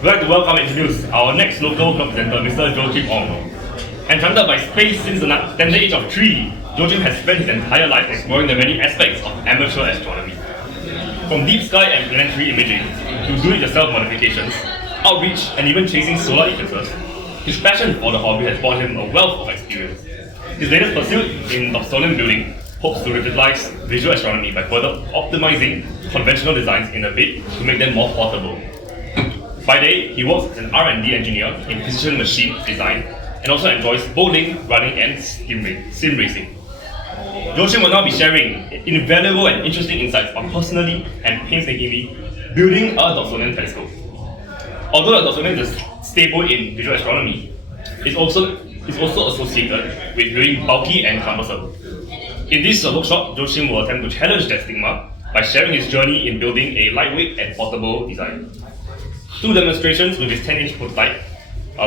We'd like to welcome and introduce our next local club presenter, Mr. Joachim Ong. Enchanted by space since the tender age of 3, Joachim has spent his entire life exploring the many aspects of amateur astronomy. From deep sky and planetary imaging to do-it-yourself modifications, outreach, and even chasing solar eclipses, his passion for the hobby has brought him a wealth of experience. His latest pursuit in Dobsonian building hopes to revitalize visual astronomy by further optimizing conventional designs in a bid to make them more portable. By day, he works as an R&D engineer in precision machine design and also enjoys bowling, running, and sim racing. Joachim will now be sharing invaluable and interesting insights on personally and painstakingly building a Dobsonian telescope. Although the Dobsonian is a staple in visual astronomy, it's also associated with being bulky and cumbersome. In this workshop, Joachim will attempt to challenge that stigma by sharing his journey in building a lightweight and portable design. 2 demonstrations with his 10-inch prototype,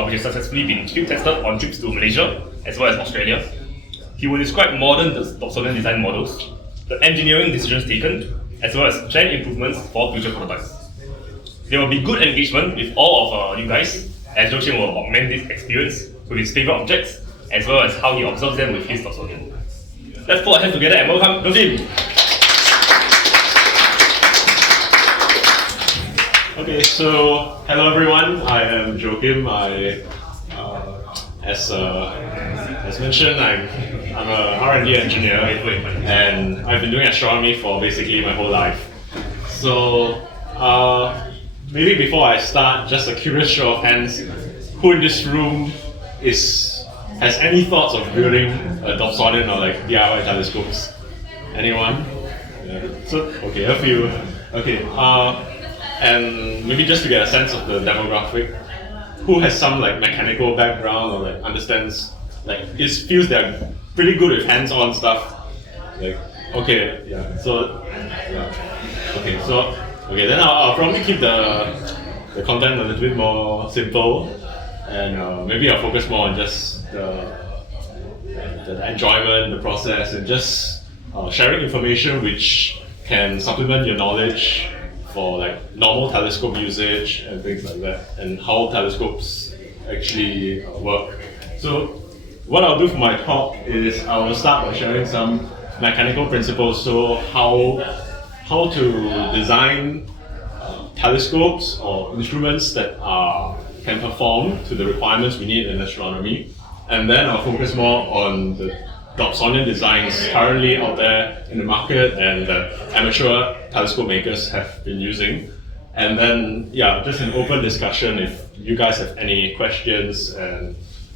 which has successfully been field tested on trips to Malaysia as well as Australia. He will describe modern Dobsonian design models, the engineering decisions taken, as well as planned improvements for future prototypes. There will be good engagement with all of you guys, as Joachim will augment this experience with his favorite objects, as well as how he observes them with his Dobsonian. Let's put our hands together and welcome Joachim! Okay, so hello everyone. I am Joachim. As mentioned, I'm a R&D engineer, and I've been doing astronomy for basically my whole life. So maybe before I start, just a curious show of hands: who in this room has any thoughts of building a Dobsonian or like DIY telescopes? Anyone? Yeah. So okay, a few. Okay. And maybe just to get a sense of the demographic, who has some like mechanical background or like understands, like feels they're pretty good with hands-on stuff. Like, okay, yeah. So, yeah. Okay, then I'll probably keep the content a little bit more simple, and maybe I'll focus more on just the enjoyment, the process, and just sharing information which can supplement your knowledge for like normal telescope usage and things like that, and how telescopes actually work. So what I'll do for my talk is I will start by sharing some mechanical principles, so how to design telescopes or instruments that can perform to the requirements we need in astronomy, and then I'll focus more on the Dobsonian designs currently out there in the market and that amateur telescope makers have been using. And then, yeah, just an open discussion if you guys have any questions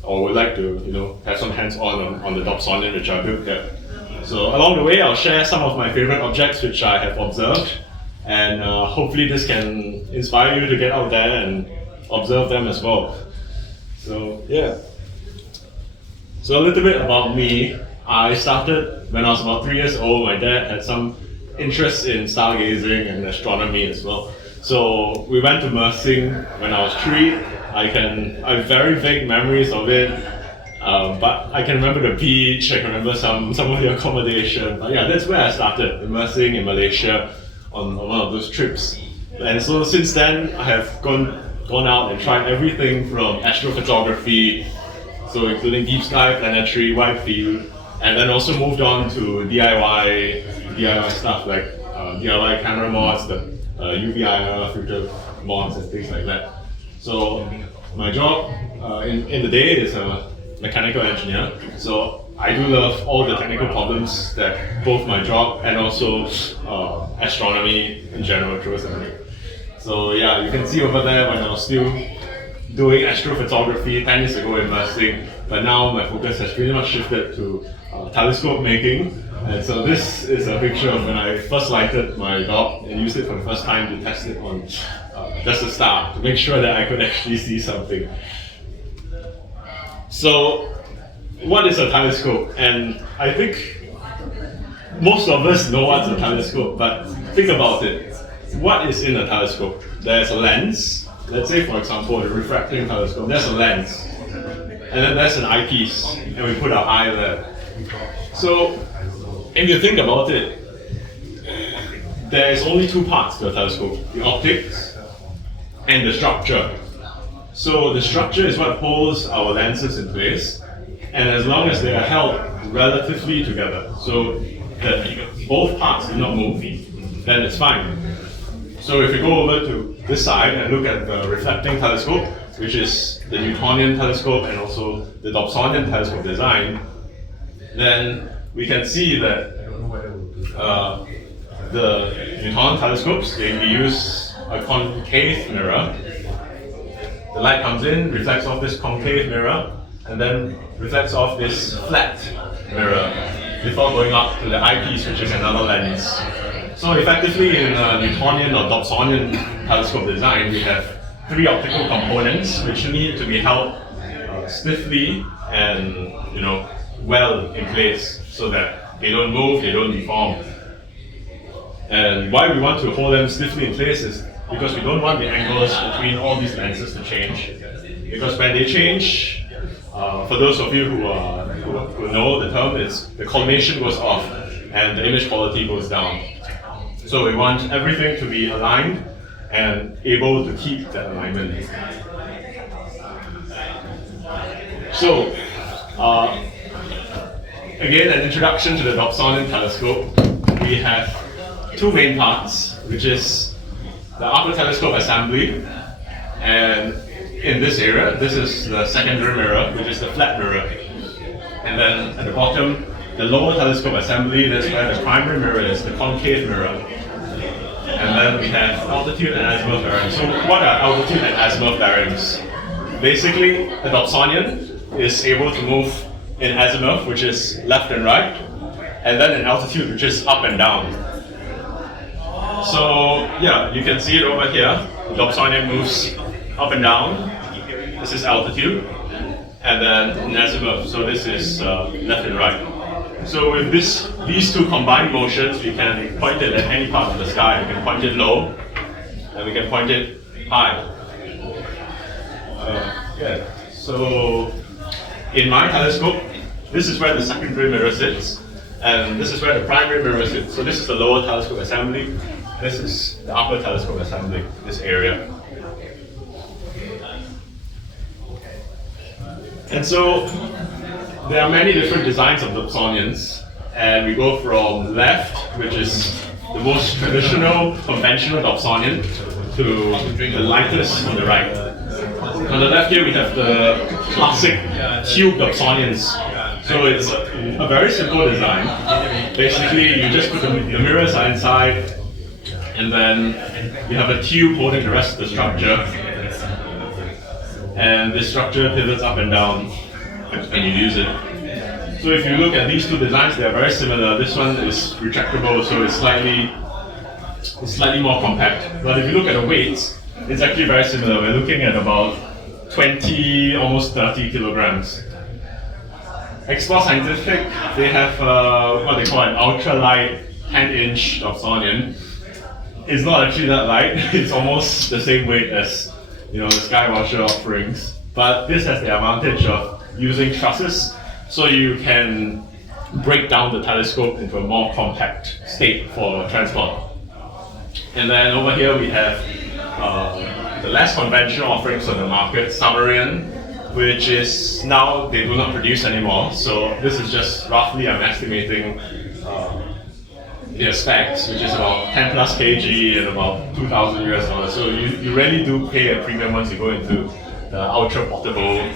or would like to, have some hands-on on the Dobsonian which I built there. So along the way, I'll share some of my favorite objects which I have observed, and hopefully this can inspire you to get out there and observe them as well. So, yeah. So a little bit about me. I started when I was about 3 years old. My dad had some interest in stargazing and astronomy as well. So we went to Mersing when I was 3. I have very vague memories of it, but I can remember the beach, I can remember some of the accommodation. But yeah, that's where I started, in Mersing in Malaysia on one of those trips. And so since then, I have gone out and tried everything from astrophotography, so including deep sky, planetary, wide field, and then also moved on to DIY stuff like DIY camera mods, the UV-IR filter mods and things like that. So my job in the day is a mechanical engineer. So I do love all the technical problems that both my job and also astronomy in general throws at me. So yeah, you can see over there when I was still doing astrophotography 10 years ago in Mersing, but now my focus has pretty much shifted to telescope making. And so this is a picture of when I first lighted my dog and used it for the first time to test it on just a star, to make sure that I could actually see something. So what is a telescope? And I think most of us know what's a telescope, but think about it. What is in a telescope? There's a lens. Let's say, for example, the refracting telescope, there's a lens. And then there's an eyepiece, and we put our eye there. So, if you think about it, there is only 2 parts to a telescope: the optics and the structure. So the structure is what holds our lenses in place, and as long as they are held relatively together, so that both parts do not move, then it's fine. So if we go over to this side and look at the reflecting telescope, which is the Newtonian telescope and also the Dobsonian telescope design, then we can see that the Newtonian telescopes, they use a concave mirror. The light comes in, reflects off this concave mirror, and then reflects off this flat mirror before going up to the eyepiece, which is another lens. So effectively, in Newtonian or Dobsonian telescope design, we have three optical components which need to be held stiffly and well in place so that they don't move, they don't deform. And why we want to hold them stiffly in place is because we don't want the angles between all these lenses to change. Because when they change, for those of you who know the term, the collimation goes off and the image quality goes down. So we want everything to be aligned and able to keep that alignment. So, again, an introduction to the Dobsonian telescope. We have two main parts, which is the upper telescope assembly, and in this area, this is the secondary mirror, which is the flat mirror. And then at the bottom, the lower telescope assembly, that's where the primary mirror is, the concave mirror. And then we have altitude and azimuth bearings. So what are altitude and azimuth bearings? Basically, the Dobsonian is able to move in azimuth, which is left and right, and then in altitude, which is up and down. So yeah, you can see it over here. The Dobsonian moves up and down. This is altitude, and then in azimuth. So this is left and right. So with these two combined motions, we can point it at any part of the sky. We can point it low, and we can point it high. So in my telescope, this is where the secondary mirror sits, and this is where the primary mirror sits. So this is the lower telescope assembly. This is the upper telescope assembly, this area. And so there are many different designs of Dobsonians, and we go from left, which is the most traditional, conventional Dobsonian, to the lightest on the right. On the left here, we have the classic tube Dobsonians. So it's a very simple design. Basically, you just put the mirrors are inside, and then you have a tube holding the rest of the structure. And this structure pivots up and down when you use it. So if you look at these two designs, they are very similar. This one is retractable, so it's slightly more compact. But if you look at the weights, it's actually very similar. We're looking at about 20, almost 30 kilograms. Explore Scientific, they have what they call an ultralight 10-inch Dobsonian. It's not actually that light. It's almost the same weight as the Skywatcher offerings. But this has the advantage of using trusses, so you can break down the telescope into a more compact state for transport. And then over here we have the less conventional offerings on the market, Sumerian, which is now they do not produce anymore. So this is just roughly, I'm estimating their specs, which is about 10 plus kg and about 2,000 US dollars. So you really do pay a premium once you go into the ultra portable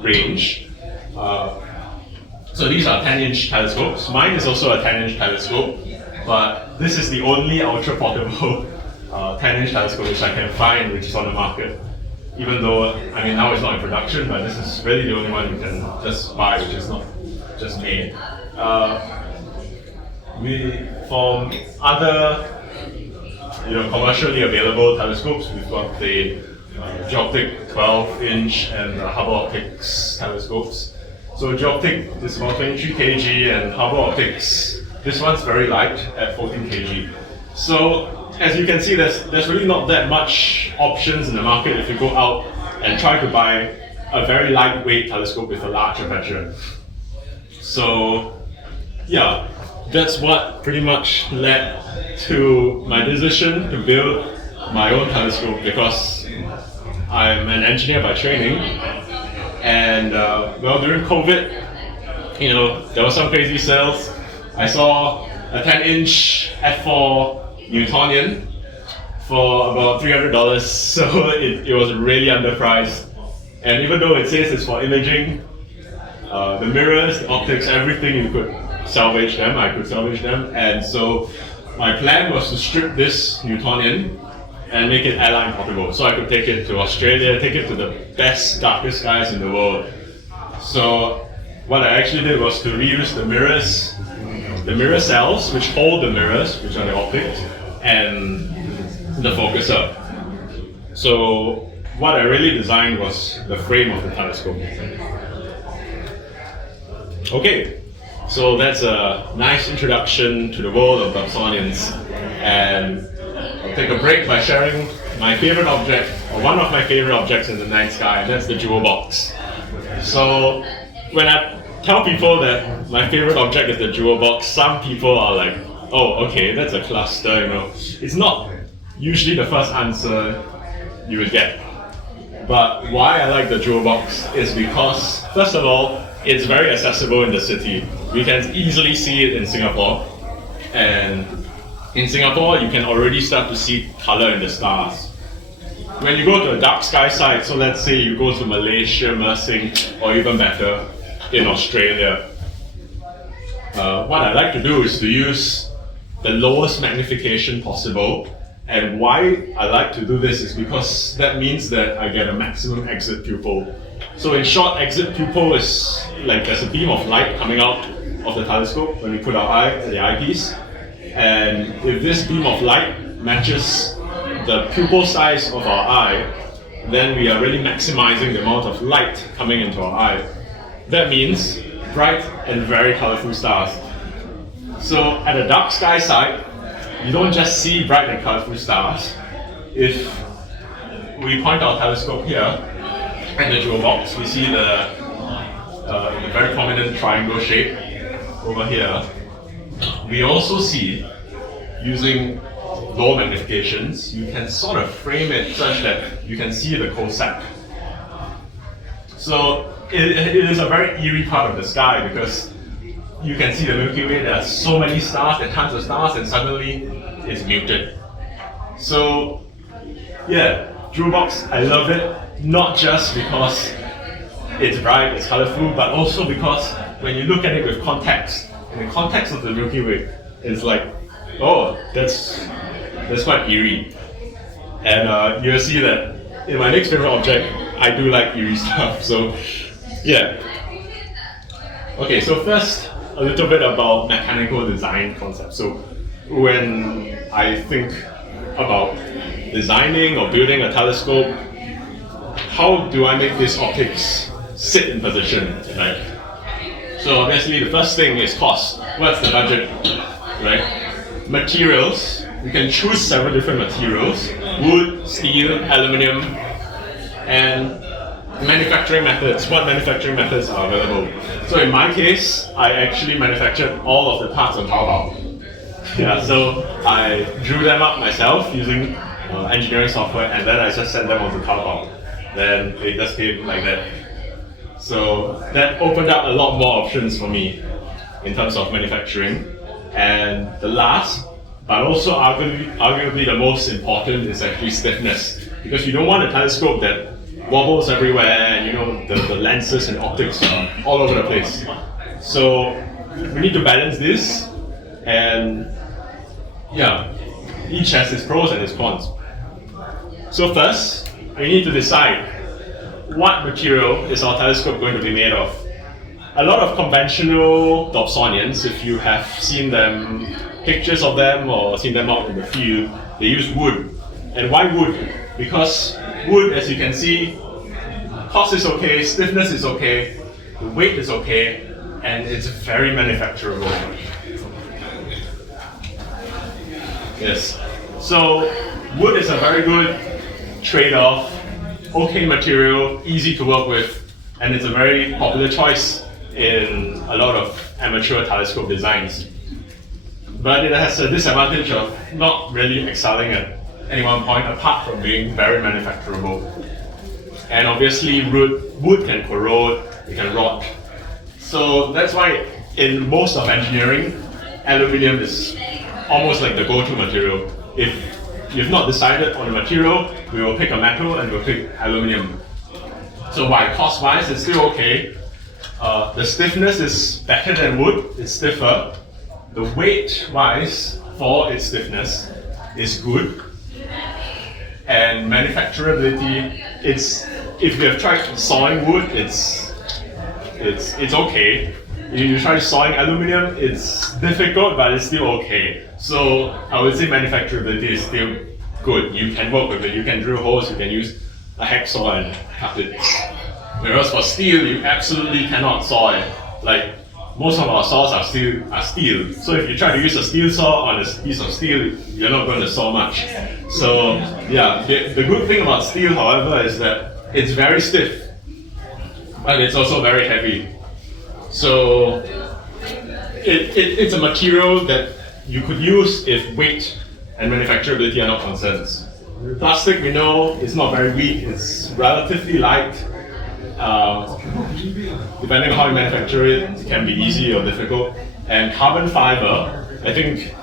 range. So these are 10-inch telescopes. Mine is also a 10-inch telescope, but this is the only ultra portable 10-inch telescope which I can find which is on the market. Even though, now it's not in production, but this is really the only one you can just buy, which is not just made. From other commercially available telescopes, we've got the Geoptic 12-inch and the Hubble Optics telescopes. So Geoptic is about 23 kg and Hubble Optics, this one's very light at 14 kg. So as you can see, there's really not that much options in the market if you go out and try to buy a very lightweight telescope with a large aperture. So yeah, that's what pretty much led to my decision to build my own telescope, because I'm an engineer by training, and well, during COVID, there were some crazy sales. I saw a 10-inch f4 Newtonian for about $300, so it was really underpriced. And even though it says it's for imaging, the mirrors, the optics, everything, you could salvage them, I could salvage them. And so my plan was to strip this Newtonian and make it airline portable. So I could take it to Australia, take it to the best, darkest skies in the world. So what I actually did was to reuse the mirrors, the mirror cells, which hold the mirrors, which are the optics, and the focuser. So what I really designed was the frame of the telescope. Okay, so that's a nice introduction to the world of Dobsonians, and I'll take a break by sharing my favorite object, or one of my favorite objects in the night sky, and that's the jewel box. So when I tell people that my favorite object is the jewel box, some people are like, oh, okay, that's a cluster, It's not usually the first answer you would get. But why I like the jewel box is because, first of all, it's very accessible in the city. We can easily see it in Singapore. And in Singapore, you can already start to see color in the stars. When you go to a dark sky site, so let's say you go to Malaysia, Mersing, or even better, in Australia, what I like to do is to use the lowest magnification possible. And why I like to do this is because that means that I get a maximum exit pupil. So in short, exit pupil is like there's a beam of light coming out of the telescope when we put our eye at the eyepiece. And if this beam of light matches the pupil size of our eye, then we are really maximizing the amount of light coming into our eye. That means bright and very colorful stars. So at a dark sky site, you don't just see bright and colorful stars. If we point our telescope here at the jewel box, we see the very prominent triangle shape over here. We also see, using low magnifications, you can sort of frame it such that you can see the cosec. So it is a very eerie part of the sky because you can see the Milky Way. There are so many stars, there are tons of stars, and suddenly it's muted. So yeah, jewel box, I love it, not just because it's bright, it's colorful, but also because when you look at it with context, in the context of the Milky Way, it's like, oh, that's quite eerie. And you'll see that in my next favorite object, I do like eerie stuff. So yeah. Okay, so first, a little bit about mechanical design concepts. So when I think about designing or building a telescope, how do I make these optics sit in position, right? So obviously the first thing is cost. What's the budget, right? Materials, you can choose several different materials: wood, steel, aluminium, and manufacturing methods. What manufacturing methods are available? So in my case, I actually manufactured all of the parts on Taobao. Yeah, so I drew them up myself using engineering software, and then I just sent them onto Taobao. Then they just came like that. So that opened up a lot more options for me in terms of manufacturing. And the last, but also arguably the most important, is actually stiffness. Because you don't want a telescope that wobbles everywhere, and the lenses and optics are all over the place. So we need to balance this, and yeah, each has its pros and its cons. So first, we need to decide what material is our telescope going to be made of. A lot of conventional Dobsonians, if you have seen them, pictures of them or seen them out in the field, they use wood. And why wood? Because wood, as you can see, cost is okay, stiffness is okay, the weight is okay, and it's very manufacturable. Yes. So wood is a very good trade-off, okay material, easy to work with, and it's a very popular choice in a lot of amateur telescope designs. But it has a disadvantage of not really excelling at any one point, apart from being very manufacturable. And obviously wood can corrode, it can rot. So that's why in most of engineering, aluminium is almost like the go-to material. If you've not decided on a material, we will pick a metal and we'll pick aluminium. So why? Cost-wise, it's still okay. The stiffness is better than wood, it's stiffer. The weight-wise, for its stiffness, is good. And manufacturability, if you have tried sawing wood, it's okay. If you try sawing aluminium, it's difficult, but it's still okay. So I would say manufacturability is still good. You can work with it. You can drill holes. You can use a hacksaw and cut it. Whereas for steel, you absolutely cannot saw it. Like most of our saws are steel. So if you try to use a steel saw on a piece of steel, you're not going to saw much. So yeah, the good thing about steel, however, is that it's very stiff, but it's also very heavy. So it's a material that you could use if weight and manufacturability are not concerns. Plastic, we know, is not very weak, it's relatively light. Depending on how you manufacture it, it can be easy or difficult. And carbon fiber, I think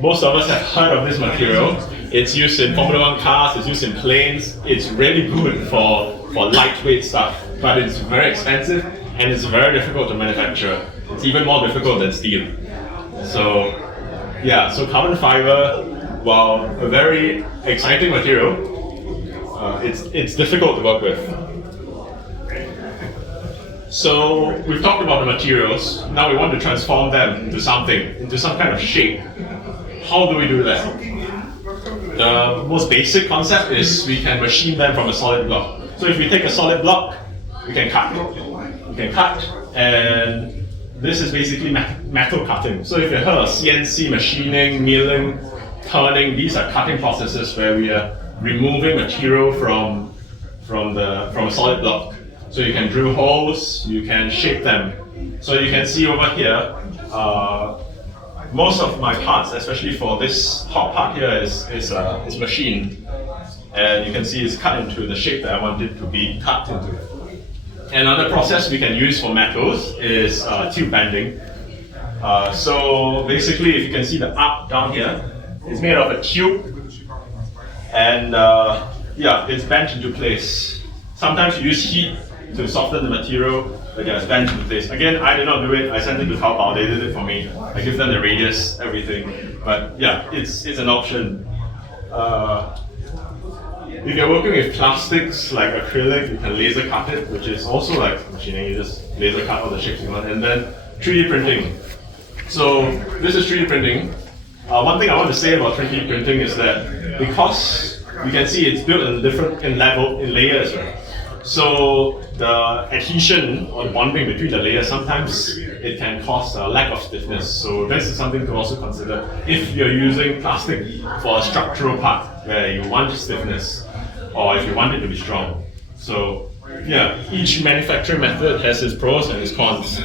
most of us have heard of this material. It's used in Formula 1 cars, it's used in planes. It's really good for lightweight stuff, but it's very expensive and it's very difficult to manufacture. It's even more difficult than steel. So yeah, so carbon fiber, while a very exciting material, it's difficult to work with. So we've talked about the materials. Now we want to transform them into something, into some kind of shape. How do we do that? The most basic concept is we can machine them from a solid block. So if we take a solid block, we can cut. We can cut, and this is basically metal cutting. So if you heard of CNC machining, milling, turning, these are cutting processes where we are removing material from a solid block. So you can drill holes, you can shape them. So you can see over here, most of my parts, especially for this top part here, is machined. And you can see it's cut into the shape that I want it to be cut into. Another process we can use for metals is tube bending. So basically, if you can see the arc down here, it's made of a tube. And yeah, it's bent into place. Sometimes you use heat to soften the material, but yeah, it's bent into place. Again, I did not do it. I sent it to Taobao. They did it for me. I give them the radius, everything. But yeah, it's an option. If you're working with plastics like acrylic, you can laser cut it, which is also like machining. You just laser cut all the shapes you want. And then 3D printing. So this is 3D printing. One thing I want to say about 3D printing is that because you can see it's built in layers, right? So the adhesion or the bonding between the layers, sometimes it can cause a lack of stiffness. So this is something to also consider if you're using plastic for a structural part where you want stiffness or if you want it to be strong. So yeah, each manufacturing method has its pros and its cons.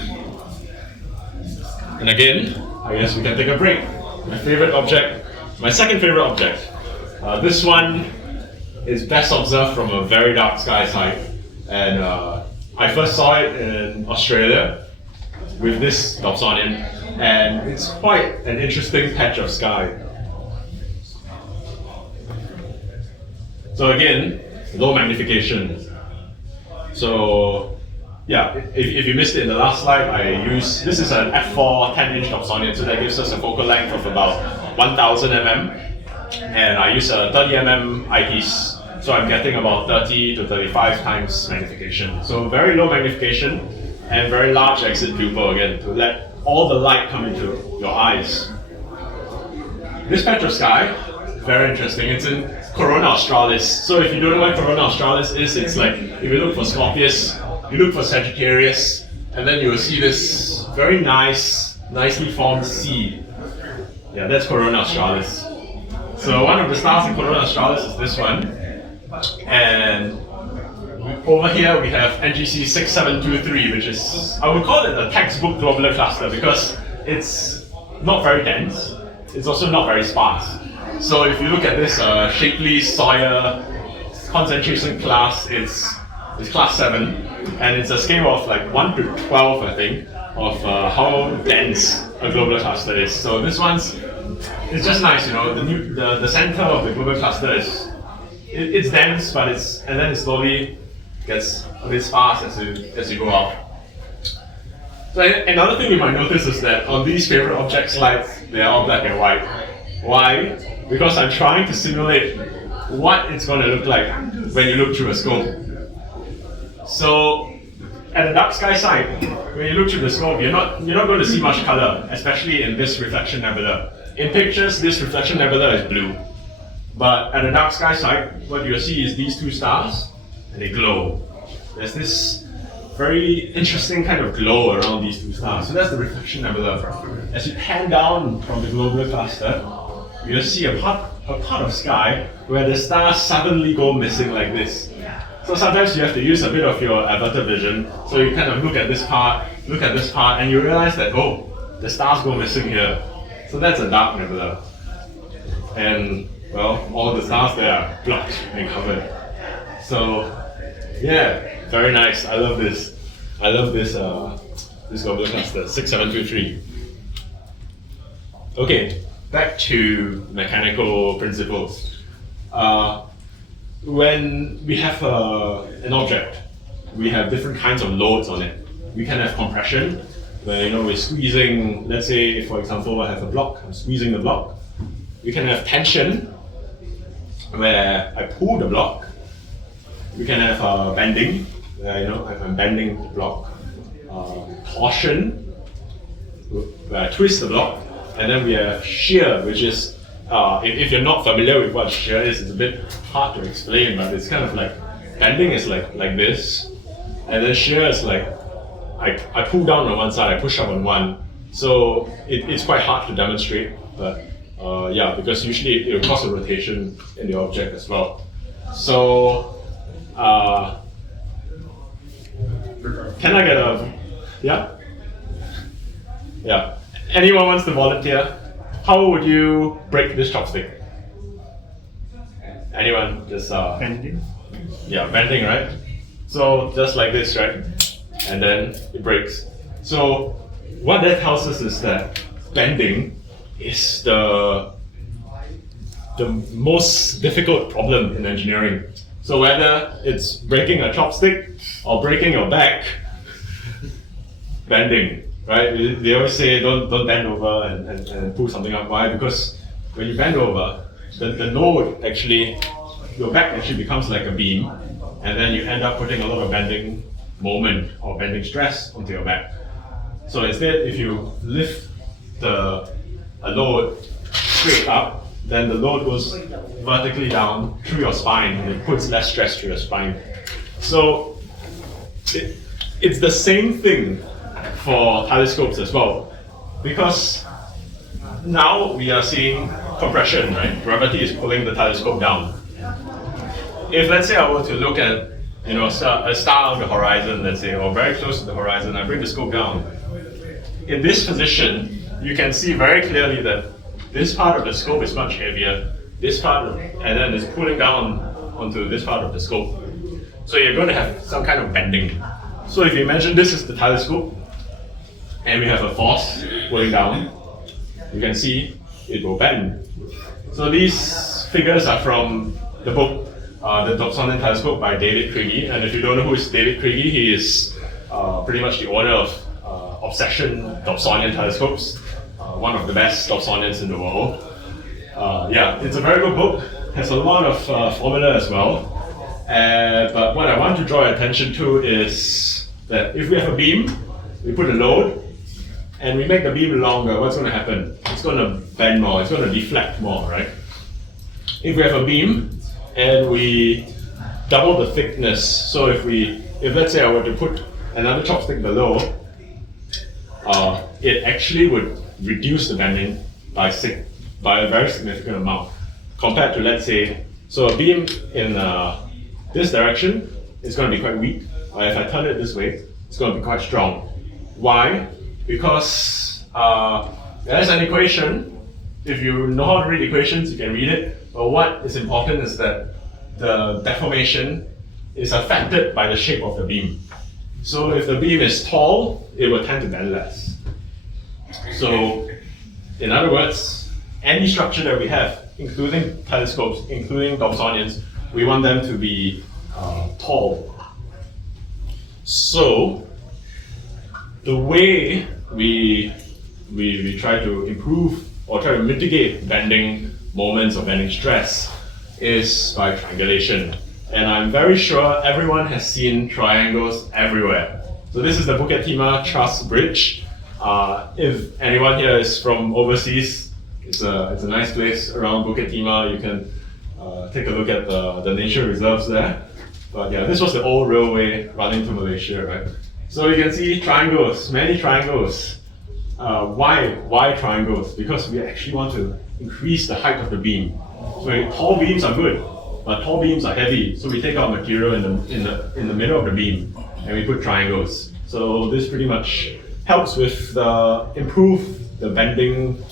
And again, I guess we can take a break. My favorite object, my second favorite object. This one is best observed from a very dark sky side. And I first saw it in Australia with this Dobsonian, and it's quite an interesting patch of sky. So again, low magnification. So yeah, if you missed it in the last slide, this is an f4 10-inch Dobsonian, so that gives us a focal length of about 1000 mm, and I use a 30 mm eyepiece. So I'm getting about 30 to 35 times magnification. So very low magnification and very large exit pupil again to let all the light come into your eyes. This patch of sky, very interesting. It's in Corona Australis. So if you don't know what Corona Australis is, it's like if you look for Scorpius, you look for Sagittarius, and then you will see this very nicely formed sea. Yeah, that's Corona Australis. So one of the stars in Corona Australis is this one. And over here we have NGC 6723, which is, I would call it a textbook globular cluster because it's not very dense, it's also not very sparse. So if you look at this Shapley Sawyer concentration class is class 7, and it's a scale of like 1 to 12, I think, of how dense a globular cluster is. So this one's, it's just nice, you know, the center of the globular cluster is, it's dense, but and then it slowly gets a bit sparse as you go up. So another thing you might notice is that on these favorite object slides, they're all black and white. Why? Because I'm trying to simulate what it's going to look like when you look through a scope. So at the dark sky side, when you look through the scope, you're not going to see much color, especially in this reflection nebula. In pictures, this reflection nebula is blue. But at the dark sky side, what you'll see is these two stars, and they glow. There's this very interesting kind of glow around these two stars. So that's the reflection nebula. As you pan down from the globular cluster, you'll see a part of sky where the stars suddenly go missing like this. So sometimes you have to use a bit of your averted vision. So you kind of look at this part, and you realize that, oh, the stars go missing here. So that's a dark nebula. And, well, all the stars there are blocked and covered. So, yeah, very nice. I love this. I love this globular cluster, 6723. Okay, back to mechanical principles. When we have an object, we have different kinds of loads on it. We can have compression, where we're squeezing. Let's say, for example, I have a block. I'm squeezing the block. We can have tension, where I pull the block. We can have bending, where I'm bending the block. Torsion, where I twist the block. And then we have shear, which is, if you're not familiar with what shear is, it's a bit hard to explain, but it's kind of like, bending is like this, and then shear is like, I pull down on one side, I push up on one. So it's quite hard to demonstrate, but yeah, because usually it will cause a rotation in the object as well. So, can I get a, yeah? Yeah. Anyone wants to volunteer? How would you break this chopstick? Anyone? Just Bending. Yeah, bending, right? So just like this, right? And then it breaks. So what that tells us is that bending is the most difficult problem in engineering. So whether it's breaking a chopstick or breaking your back, bending. Right? They always say don't bend over and pull something up. Why? Because when you bend over, the load actually, your back actually becomes like a beam, and then you end up putting a lot of bending moment or bending stress onto your back. So instead, if you lift a load straight up, then the load goes vertically down through your spine, and it puts less stress through your spine. So it's the same thing for telescopes as well, because now we are seeing compression, right? Gravity is pulling the telescope down. If let's say I were to look at a star on the horizon, let's say, or very close to the horizon, I bring the scope down. In this position, you can see very clearly that this part of the scope is much heavier. And then it's pulling down onto this part of the scope. So you're going to have some kind of bending. So if you imagine this is the telescope, and we have a force pulling down, you can see it will bend. So these figures are from the book, The Dobsonian Telescope by David Craigie. And if you don't know who is David Craigie, he is pretty much the owner of Obsession Dobsonian telescopes, one of the best Dobsonians in the world. Yeah, it's a very good book, has a lot of formula as well. But what I want to draw your attention to is that if we have a beam, we put a load, and we make the beam longer, what's going to happen? It's going to bend more, it's going to deflect more, right? If we have a beam and we double the thickness, so if let's say I were to put another chopstick below, it actually would reduce the bending by a very significant amount compared to, let's say, so a beam in this direction is going to be quite weak, or if I turn it this way, it's going to be quite strong. Why? Because there's an equation. If you know how to read equations, you can read it. But what is important is that the deformation is affected by the shape of the beam. So if the beam is tall, it will tend to bend less. So in other words, any structure that we have, including telescopes, including Dobsonians, we want them to be tall. So the way we try to improve or try to mitigate bending moments or bending stress is by triangulation. And I'm very sure everyone has seen triangles everywhere. So this is the Bukit Timah Truss Bridge. If anyone here is from overseas, it's a nice place around Bukit Timah. You can take a look at the nature reserves there. But yeah, this was the old railway running to Malaysia, right? So you can see triangles, many triangles. Why triangles? Because we actually want to increase the height of the beam. So tall beams are good, but tall beams are heavy. So we take out material in the middle of the beam and we put triangles. So this pretty much helps with improve the bending,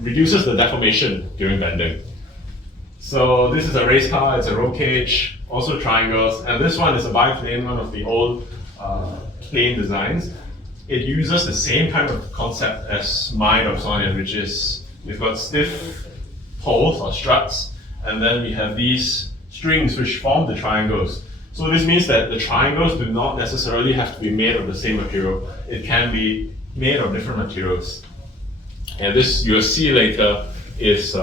reduces the deformation during bending. So this is a race car, it's a roll cage, also triangles, and this one is a biplane, one of the old plane designs. It uses the same kind of concept as my Dobsonian, which is we've got stiff poles or struts, and then we have these strings which form the triangles. So this means that the triangles do not necessarily have to be made of the same material. It can be made of different materials. And this you'll see later is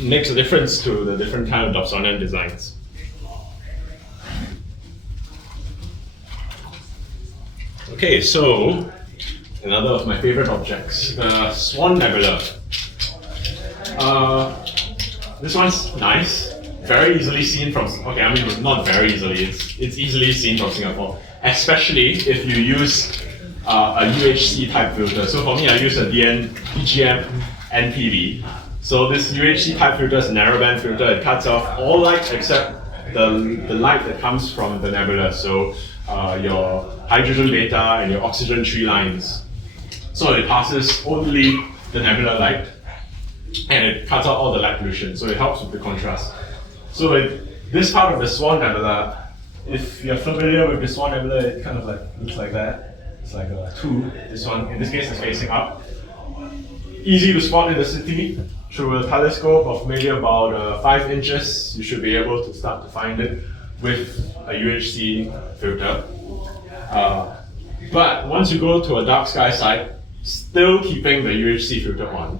makes a difference to the different kind of Dobsonian designs. Okay, so another of my favorite objects, the Swan Nebula. This one's nice, very easily seen from, okay, I mean not very easily, it's easily seen from Singapore, especially if you use a UHC type filter. So for me, I use a DGM NPV. So this UHC type filter is a narrowband filter. It cuts off all light except the light that comes from the nebula. So your hydrogen beta and your oxygen tree lines. So it passes only the nebula light and it cuts out all the light pollution. So it helps with the contrast. So this part of the Swan Nebula, if you're familiar with the Swan Nebula, it kind of like looks like that. It's like a tube. This one, in this case, is facing up. Easy to spot in the city. Through a telescope of maybe about 5 inches, you should be able to start to find it with a UHC filter. But once you go to a dark sky site, still keeping the UHC filter on,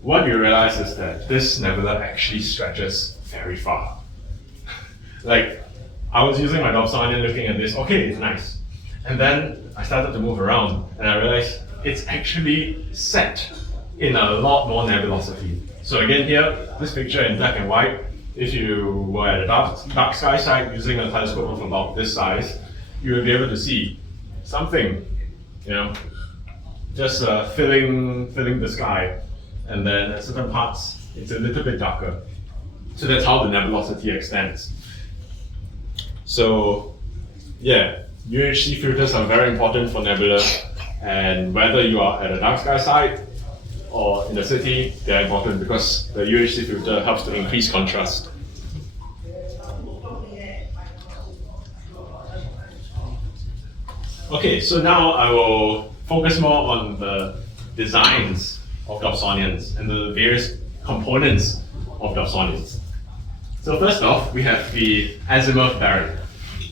what you realize is that this nebula actually stretches very far. Like, I was using my Dobsonian looking at this, okay, it's nice. And then I started to move around and I realized it's actually set in a lot more nebulosity. So again here, this picture in black and white, if you were at a dark sky site using a telescope of about this size, you would be able to see something, just filling the sky. And then at certain parts, it's a little bit darker. So that's how the nebulosity extends. So yeah, UHC filters are very important for nebula, and whether you are at a dark sky site or in the city, they're important because the UHC filter helps to increase contrast. Okay, so now I will focus more on the designs of Dobsonians and the various components of Dobsonians. So first off, we have the azimuth bearing.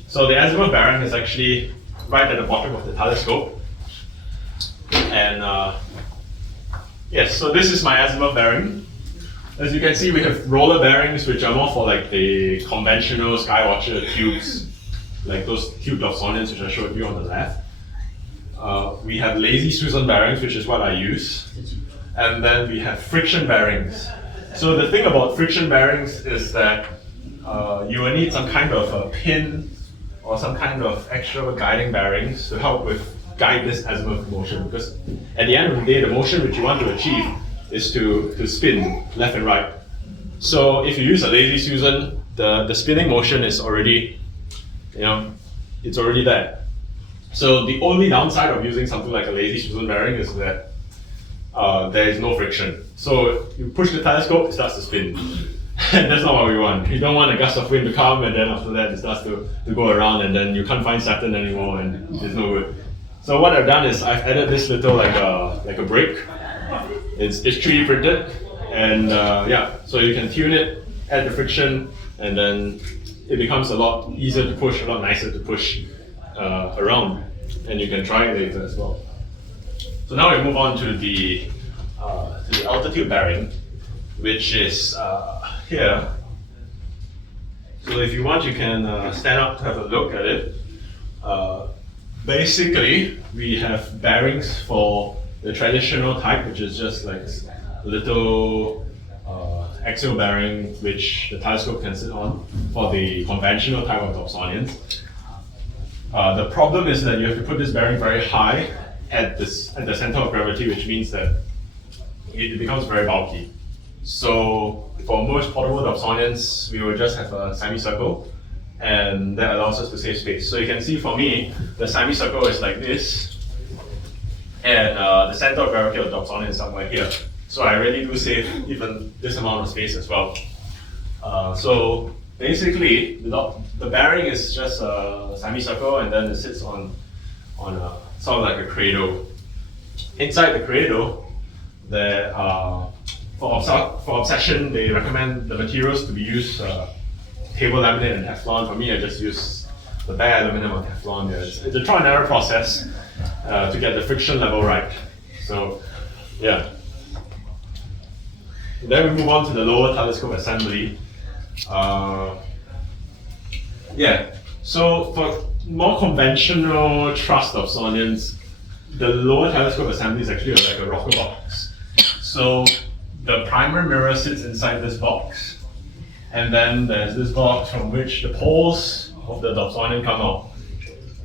So the azimuth bearing is actually right at the bottom of the telescope. And yes, so this is my azimuth bearing. As you can see, we have roller bearings, which are more for like the conventional Skywatcher tubes, like those tube Dobsonians, which I showed you on the left. We have lazy Susan bearings, which is what I use. And then we have friction bearings. So the thing about friction bearings is that you will need some kind of a pin or some kind of extra guiding bearings to help guide this azimuth motion, because at the end of the day, the motion which you want to achieve is to spin left and right. So if you use a lazy Susan, the spinning motion is already, it's already there. So the only downside of using something like a lazy Susan bearing is that there is no friction. So you push the telescope, it starts to spin. And that's not what we want. You don't want a gust of wind to come and then after that it starts to go around and then you can't find Saturn anymore and it's no good. So what I've done is I've added this little like a brake. It's 3D printed and yeah, so you can tune it, add the friction, and then it becomes a lot easier to push, a lot nicer to push around. And you can try it later as well. So now we move on to the altitude bearing, which is here. So if you want, you can stand up to have a look at it. Basically, we have bearings for the traditional type, which is just like a little axial bearing which the telescope can sit on for the conventional type of Dobsonians. The problem is that you have to put this bearing very high at the center of gravity, which means that it becomes very bulky. So for most portable Dobsonians, we will just have a semicircle, and that allows us to save space. So you can see for me, the semicircle is like this, and the center of gravity of Dobsonian is somewhere here. So I really do save even this amount of space as well. So basically, the bearing is just a semicircle, and then it sits on a, sort of like a cradle. Inside the cradle, there for obsession, they recommend the materials to be used table laminate and Teflon. For me, I just use the bare aluminum or Teflon. Yeah, it's a trial and error process to get the friction level right. So, yeah. Then we move on to the lower telescope assembly. Yeah, so for more conventional thrust Dobsonians, the lower telescope assembly is actually like a rocker box. So the primary mirror sits inside this box, and then there's this box from which the poles of the Dobsonian come out.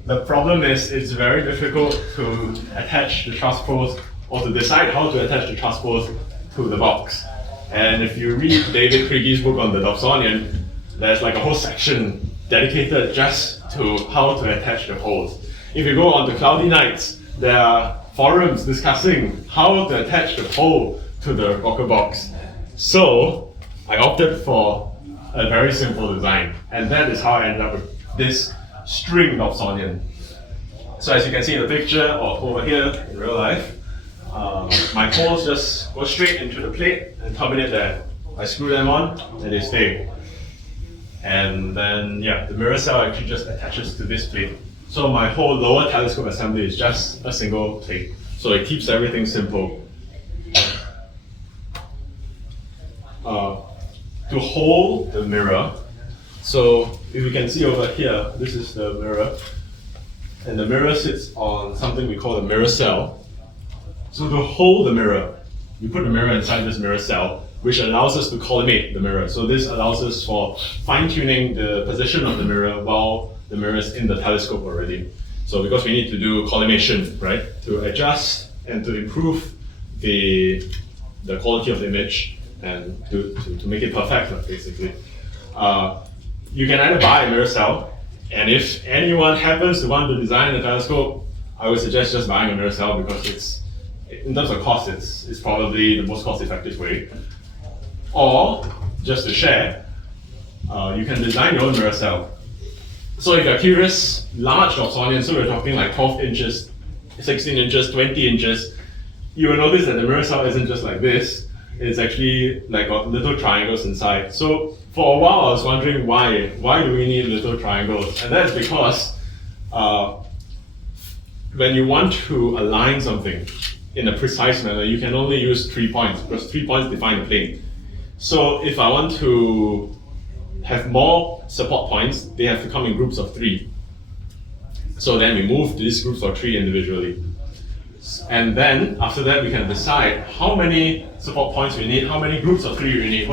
The problem is it's very difficult to attach the truss poles or to decide how to attach the truss poles to the box. And if you read David Kriegie's book on the Dobsonian, there's like a whole section dedicated just to how to attach the poles. If you go on to cloudy nights, there are forums discussing how to attach the pole to the rocker box. So I opted for a very simple design, and that is how I ended up with this string Dobsonian. So as you can see in the picture or over here in real life, my poles just go straight into the plate and terminate there. I screw them on and they stay. And then, yeah, the mirror cell actually just attaches to this plate. So my whole lower telescope assembly is just a single plate. So it keeps everything simple. To hold the mirror, so if you can see over here, this is the mirror. And the mirror sits on something we call the mirror cell. So to hold the mirror, you put the mirror inside this mirror cell, which allows us to collimate the mirror. So this allows us for fine-tuning the position of the mirror while the mirror is in the telescope already. So because we need to do collimation, right, to adjust and to improve the quality of the image and to make it perfect, basically. You can either buy a mirror cell, and if anyone happens to want to design a telescope, I would suggest just buying a mirror cell because it's, in terms of cost, it's probably the most cost-effective way. Or, just to share, you can design your own mirror cell. So if you're curious, large Dobsonian, so we're talking like 12 inches, 16 inches, 20 inches, you will notice that the mirror cell isn't just like this. It's actually like got little triangles inside. So for a while I was wondering why do we need little triangles? And that's because when you want to align something in a precise manner, you can only use 3 points because 3 points define the plane. So if I want to have more support points, they have to come in groups of 3. So then we move these groups of 3 individually. And then after that we can decide how many support points we need, how many groups of 3 we need.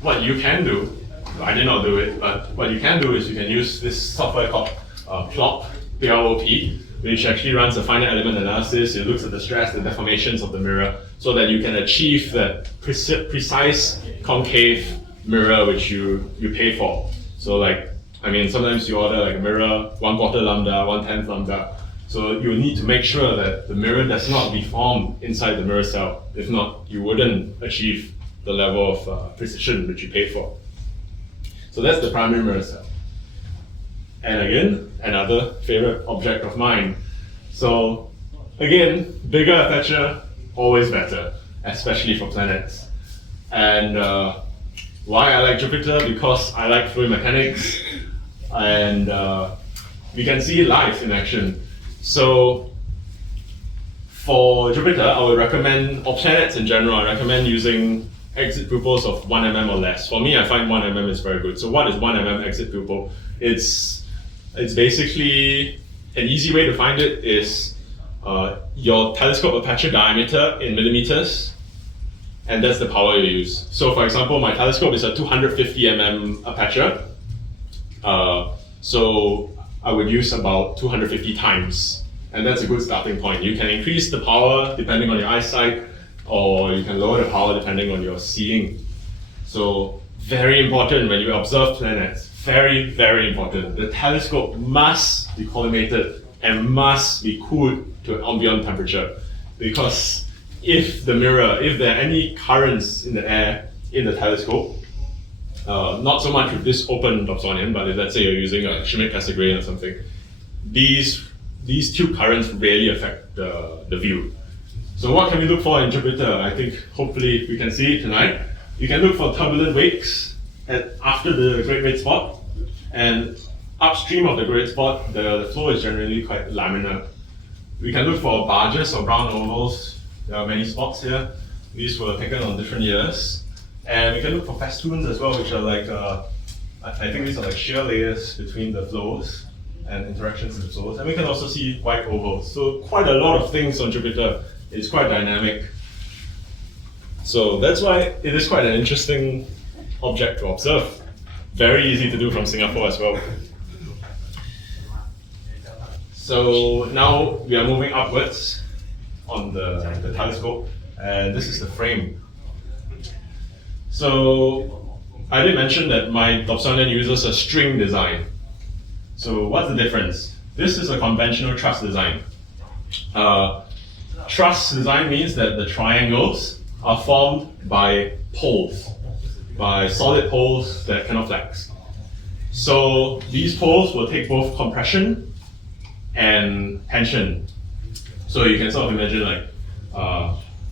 What you can do, I did not do it, but what you can do is you can use this software called PLOP, P-L-O-P, which actually runs a finite element analysis. It looks at the stress, the deformations of the mirror, so that you can achieve that precise concave mirror which you pay for. So like, I mean, sometimes you order like a mirror 1/4 lambda, 1/10 lambda, So you need to make sure that the mirror does not deform inside the mirror cell. If not, you wouldn't achieve the level of precision which you paid for. So that's the primary mirror cell. And again, another favorite object of mine. So again, bigger aperture, always better, especially for planets. And why I like Jupiter? Because I like fluid mechanics, and we can see life in action. So for Jupiter, I would recommend, or planets in general, I recommend using exit pupils of 1 mm or less. For me, I find 1 mm is very good. So what is 1 mm exit pupil? It's basically, an easy way to find it is your telescope aperture diameter in millimeters, and that's the power you use. So for example, my telescope is a 250 mm aperture. So I would use about 250 times, and that's a good starting point. You can increase the power depending on your eyesight, or you can lower the power depending on your seeing. So very important when you observe planets, very, very important. The telescope must be collimated and must be cooled to ambient temperature, because if there are any currents in the air in the telescope, not so much with this open Dobsonian, but if let's say you're using a Schmidt-Cassegrain or something, these tube currents really affect the view. So what can we look for in Jupiter? I think hopefully we can see it tonight. You can look for turbulent wakes after the great red spot, and upstream of the great spot, the flow is generally quite laminar. We can look for barges or brown ovals. There are many spots here. These were taken on different years. And we can look for festoons as well, which are like, I think these are like shear layers between the flows and interactions in the flows. And we can also see white ovals. So quite a lot of things on Jupiter. It's quite dynamic. So that's why it is quite an interesting object to observe. Very easy to do from Singapore as well. So now we are moving upwards on the telescope, and this is the frame. So I did mention that my Dobsonian uses a string design. So what's the difference? This is a conventional truss design. Truss design means that the triangles are formed by poles, by solid poles that cannot flex. So these poles will take both compression and tension. So you can sort of imagine like,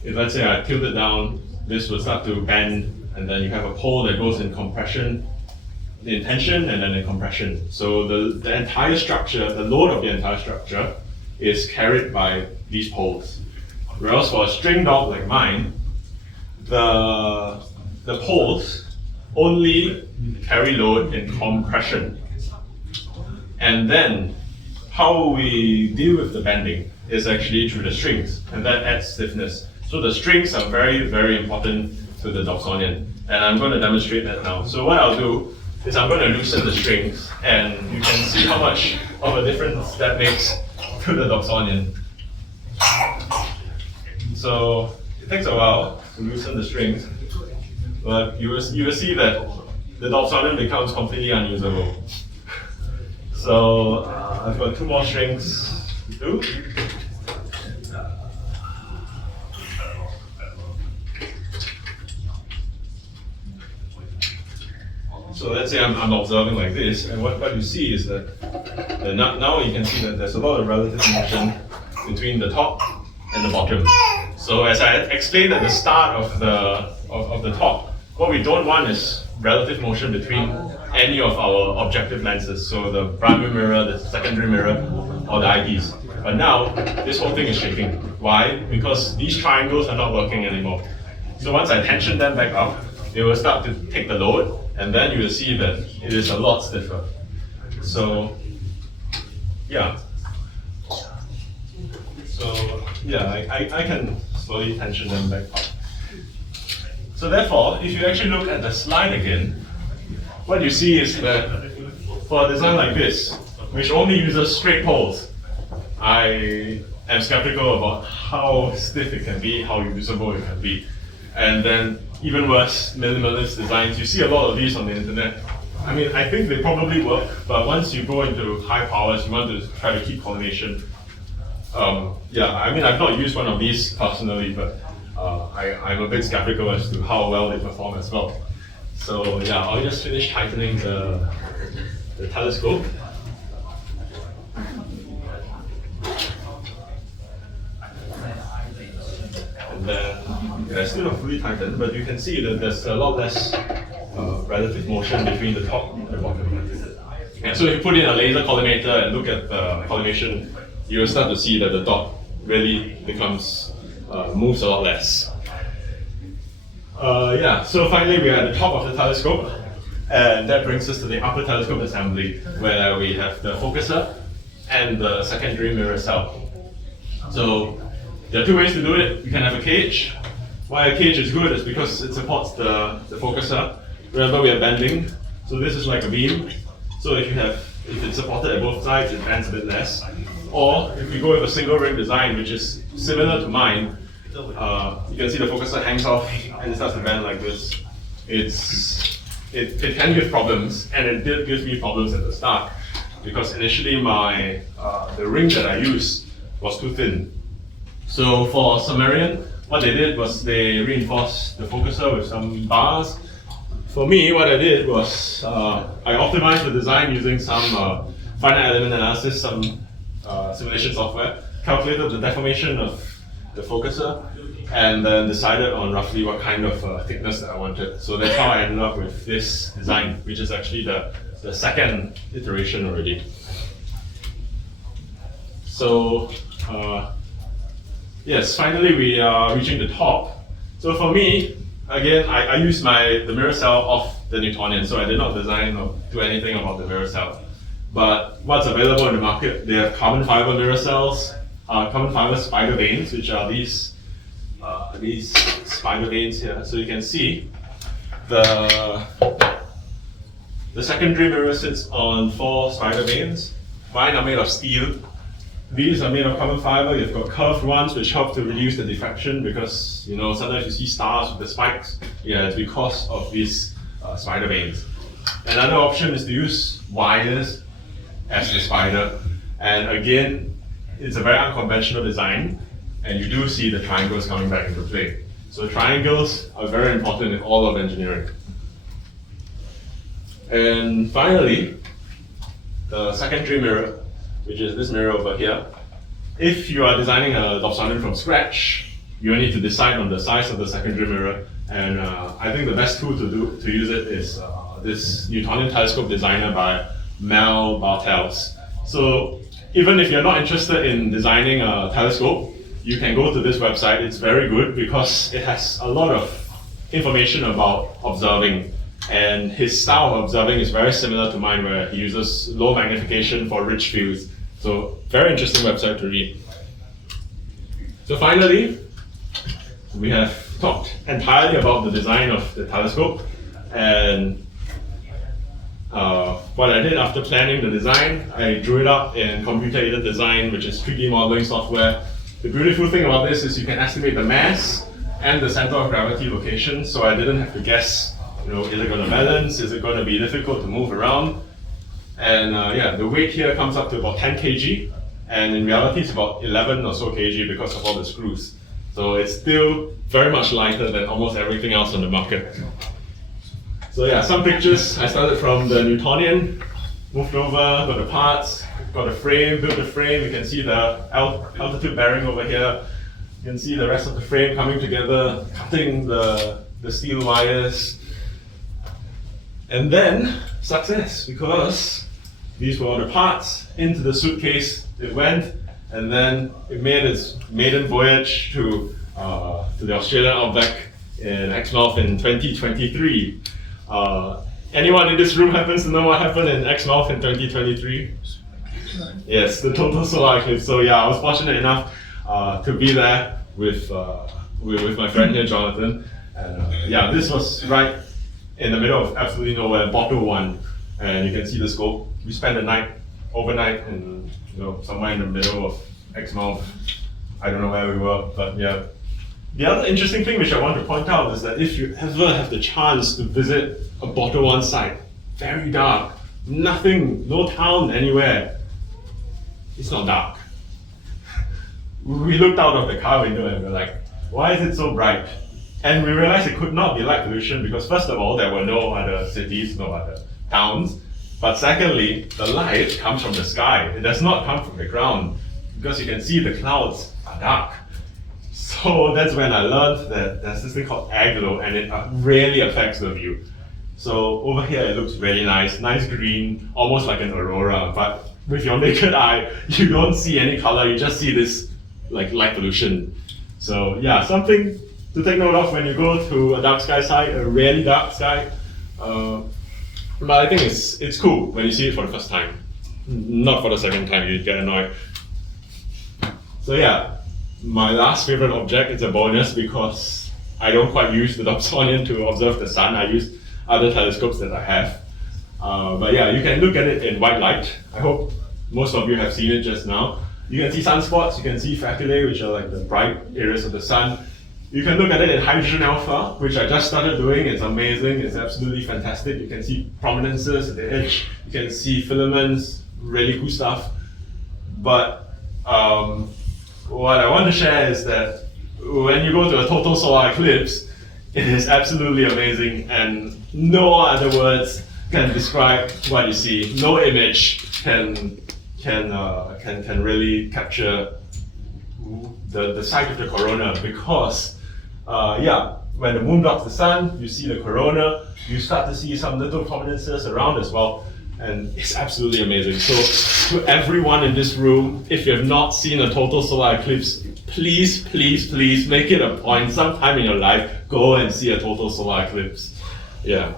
if let's say I tilt it down, this will start to bend, and then you have a pole that goes in compression, in tension, and then in compression. So the entire structure, the load of the entire structure is carried by these poles. Whereas for a string dog like mine, the poles only carry load in compression. And then how we deal with the bending is actually through the strings, and that adds stiffness. So the strings are very, very important to the Dobsonian, and I'm going to demonstrate that now. So what I'll do is I'm going to loosen the strings, and you can see how much of a difference that makes to the Dobsonian. So it takes a while to loosen the strings, but you will see that the Dobsonian becomes completely unusable. So I've got 2 more strings to do. So let's say I'm observing like this, and what you see is that now you can see that there's a lot of relative motion between the top and the bottom. So as I explained at the start of the talk, what we don't want is relative motion between any of our objective lenses, so the primary mirror, the secondary mirror, or the eyepiece. But now, this whole thing is shaking. Why? Because these triangles are not working anymore. So once I tension them back up, they will start to take the load, and then you will see that it is a lot stiffer. So, yeah. So, yeah, I can slowly tension them back up. So therefore, if you actually look at the slide again, what you see is that for a design like this, which only uses straight poles, I am skeptical about how stiff it can be, how usable it can be. And then even worse, minimalist designs. You see a lot of these on the internet. I mean, I think they probably work, but once you go into high powers, you want to try to keep collimation. Yeah, I mean, I've not used one of these personally, but I'm a bit skeptical as to how well they perform as well. So yeah, I'll just finish tightening the telescope. And then, yeah, it's still not fully tightened, but you can see that there's a lot less relative motion between the top and the bottom. And so if you put in a laser collimator and look at the collimation, you'll start to see that the dot really becomes, moves a lot less. Yeah, so finally we're at the top of the telescope, and that brings us to the upper telescope assembly, where we have the focuser and the secondary mirror cell. So there are two ways to do it. You can have a cage. Why a cage is good is because it supports the focuser. Remember, we are bending, so this is like a beam. So if it's supported at both sides, it bends a bit less. Or if we go with a single ring design, which is similar to mine, you can see the focuser hangs off and it starts to bend like this. It can give problems, and it did give me problems at the start, because initially the ring that I used was too thin. So for Sumerian, what they did was they reinforced the focuser with some bars. For me, what I did was I optimized the design using some finite element analysis, some simulation software, calculated the deformation of the focuser, and then decided on roughly what kind of thickness that I wanted. So that's how I ended up with this design, which is actually the second iteration already. So yes, finally we are reaching the top. So for me, again, I used the mirror cell of the Newtonian, so I did not design or do anything about the mirror cell. But what's available in the market, they have carbon fiber mirror cells, carbon fiber spider vanes, which are these spider vanes here. So you can see the secondary mirror sits on 4 spider vanes. Mine are made of steel. These are made of carbon fiber. You've got curved ones which help to reduce the diffraction, because sometimes you see stars with the spikes. Yeah, it's because of these spider vanes. Another option is to use wires as the spider, and again, it's a very unconventional design, and you do see the triangles coming back into play. So triangles are very important in all of engineering. And finally, the secondary mirror, which is this mirror over here. If you are designing a Dobsonian from scratch, you need to decide on the size of the secondary mirror. And I think the best tool to use it is this Newtonian telescope designer by Mel Bartels. So even if you're not interested in designing a telescope, you can go to this website. It's very good because it has a lot of information about observing. And his style of observing is very similar to mine, where he uses low magnification for rich fields. So very interesting website to read. So finally, we have talked entirely about the design of the telescope, and what I did after planning the design, I drew it up in computer-aided design, which is 3D modeling software. The beautiful thing about this is you can estimate the mass and the center of gravity location, so I didn't have to guess, is it going to balance, is it going to be difficult to move around? And yeah, the weight here comes up to about 10 kg, and in reality it's about 11 or so kg because of all the screws. So it's still very much lighter than almost everything else on the market. So yeah, some pictures. I started from the Newtonian, moved over, got the parts, got a frame, built the frame. You can see the altitude bearing over here. You can see the rest of the frame coming together, cutting the steel wires. And then, success, because these were all the parts. Into the suitcase it went, and then it made its maiden voyage to the Australian outback in Exmouth in 2023. Anyone in this room happens to know what happened in Exmouth in 2023? Yes, the total solar eclipse. So yeah, I was fortunate enough to be there with my friend here, Jonathan. And yeah, this was right in the middle of absolutely nowhere, Bottle 1, and you can see the scope. We spent the night, overnight, in somewhere in the middle of Exmouth. I don't know where we were, but yeah. The other interesting thing which I want to point out is that if you ever have the chance to visit a Bottle 1 site, very dark, nothing, no town anywhere, it's not dark. we looked out of the car window and we're like, why is it so bright? And we realized it could not be light pollution because first of all, there were no other cities, no other towns. But secondly, the light comes from the sky. It does not come from the ground because you can see the clouds are dark. So that's when I learned that there's this thing called air glow and it really affects the view. So over here it looks really nice green, almost like an aurora, but with your naked eye, you don't see any color, you just see this like light pollution. So yeah, something to take note of when you go to a dark sky site, a really dark sky. But I think it's cool when you see it for the first time. Not for the second time, you get annoyed. So yeah, my last favorite object is a bonus because I don't quite use the Dobsonian to observe the sun. I use other telescopes that I have. But yeah, you can look at it in white light. I hope most of you have seen it just now. You can see sunspots, you can see faculae, which are like the bright areas of the sun. You can look at it in hydrogen alpha, which I just started doing. It's amazing, it's absolutely fantastic. You can see prominences at the edge, you can see filaments, really cool stuff. But what I want to share is that when you go to a total solar eclipse, it is absolutely amazing and no other words can describe what you see. No image can really capture the sight of the corona because when the moon blocks the sun, you see the corona, you start to see some little prominences around as well, and it's absolutely amazing. So to everyone in this room, if you have not seen a total solar eclipse, please make it a point sometime in your life, go and see a total solar eclipse. Yeah.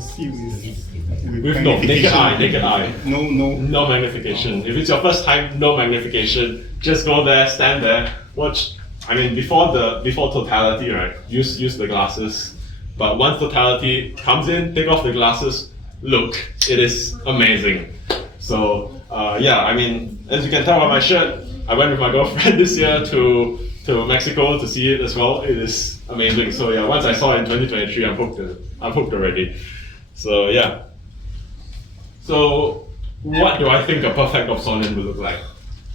See with no naked eye. No magnification. If it's your first time, no magnification. Just go there, stand there, watch. I mean, before totality, right? Use the glasses. But once totality comes in, take off the glasses. Look, it is amazing. So yeah, I mean, as you can tell by my shirt, I went with my girlfriend this year to Mexico to see it as well. It is amazing. So yeah, once I saw it in 2023, I'm hooked already. So yeah. So what do I think a perfect Dobsonian will look like?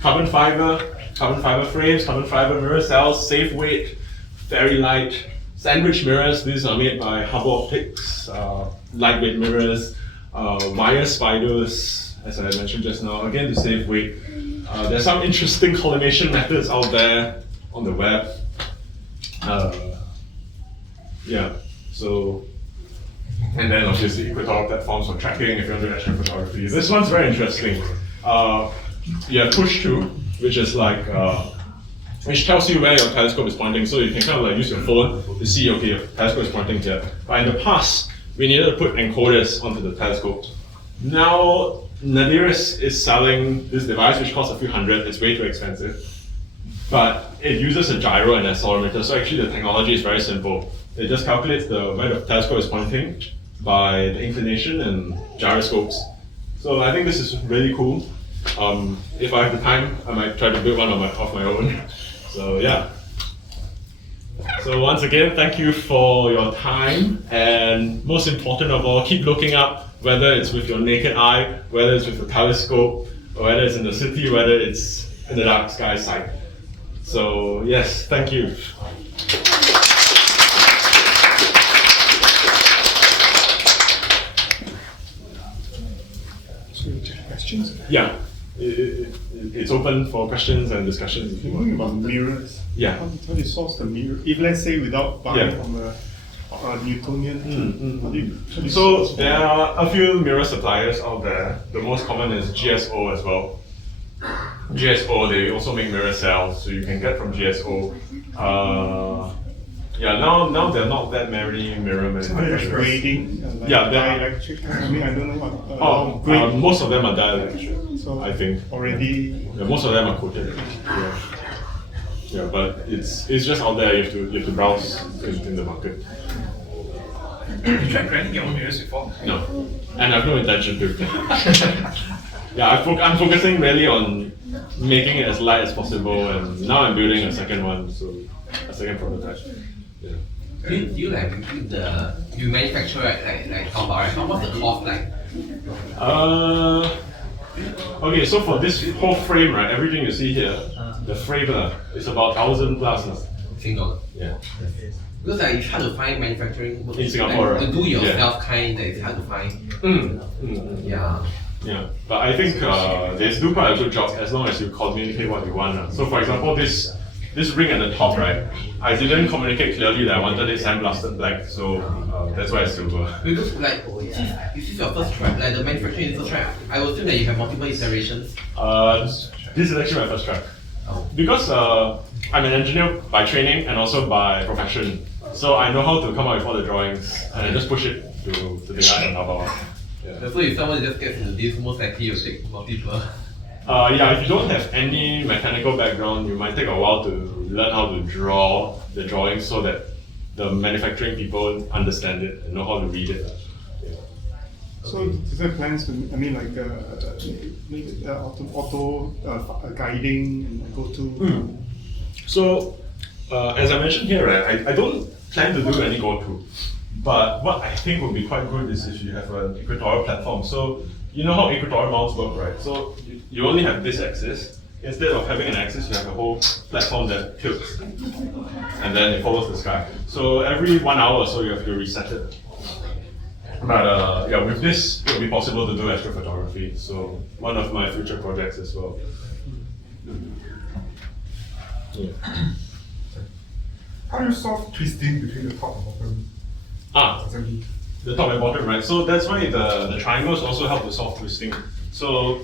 Carbon fiber frames, carbon fiber mirror cells, safe weight, very light. Sandwich mirrors, these are made by Hubble Optics, lightweight mirrors, wire spiders, as I mentioned just now, again to save weight. There's some interesting collimation methods out there on the web. Yeah, so, and then obviously equatorial platforms for tracking if you're doing astrophotography. This one's very interesting. You have push to, which is like, which tells you where your telescope is pointing, so you can kind of like use your phone to see, okay, your telescope is pointing here. But in the past, we needed to put encoders onto the telescope. Now, Nadiris is selling this device which costs a few hundred, it's way too expensive. But it uses a gyro and accelerometer, so actually the technology is very simple. It just calculates where the telescope is pointing by the inclination and gyroscopes. So I think this is really cool. If I have the time, I might try to build one of my own. So yeah. So once again, thank you for your time, and most important of all, keep looking up, whether it's with your naked eye, whether it's with a telescope, or whether it's in the city, whether it's in the dark sky site. So yes, thank you. So you take questions? Yeah. It's open for questions and discussions if you want. Talking about mirrors. Yeah. How do you source the mirror? If let's say without buying Yeah. from a Newtonian, how do you So source there are a few mirror suppliers out there. The most common is GSO as well. GSO, they also make mirror cells, so you can get from GSO. Yeah, now there are not that many mirror manufacturers. grading? Like Yeah, there are- dielectric. I mean, I don't know what. Most of them are dielectric, So I think. already. Yeah, most of them are coated. Yeah, but it's just out there. You have to browse in the market. You tried grading your own mirrors before? No, and I have no intention to. Yeah, I'm focusing really on making it as light as possible, and now I'm building a second one, so a second prototype. Yeah. Do you like you manufacture like Taobao, right? What's the cost like? Okay, so for this whole frame, right, everything you see here, the frame is about 1,000 plus now. Singapore. Yeah. Because like, it's hard to find manufacturing work, In Singapore, like, right? to do yourself kind that is hard to find. Yeah. Yeah, but I think they do quite a good job as long as you communicate what you want. So for example, this ring at the top, right? I didn't communicate clearly that I wanted it sandblasted black, so that's why it's silver. Because like, this is your first try, like the manufacturing is first try. I would assume that you have multiple iterations. This is actually my first try. Oh. Because I'm an engineer by training and also by profession, so I know how to come up with all the drawings and I just push it to the guy on Taobao. Yeah. So if someone just gets into this, most likely you'll take multiple. Yeah, if you don't have any mechanical background, you might take a while to learn how to draw the drawings so that the manufacturing people understand it and know how to read it. Yeah. So is there plans to, I mean, like maybe auto guiding and go to? So, as I mentioned here, right, I don't plan to do any go-to, but what I think would be quite good is if you have an equatorial platform. So, you know how equatorial mounts work, right? So, you only have this axis. Instead of having an axis, you have a whole platform that tilts, and then it follows the sky. So, every 1 hour or so, you have to reset it. But yeah, with this, it will be possible to do astrophotography. So, one of my future projects as well. Yeah. How do you solve twisting between the top and bottom? Exactly. The top and bottom, right? So that's why the triangles also help to solve twisting. So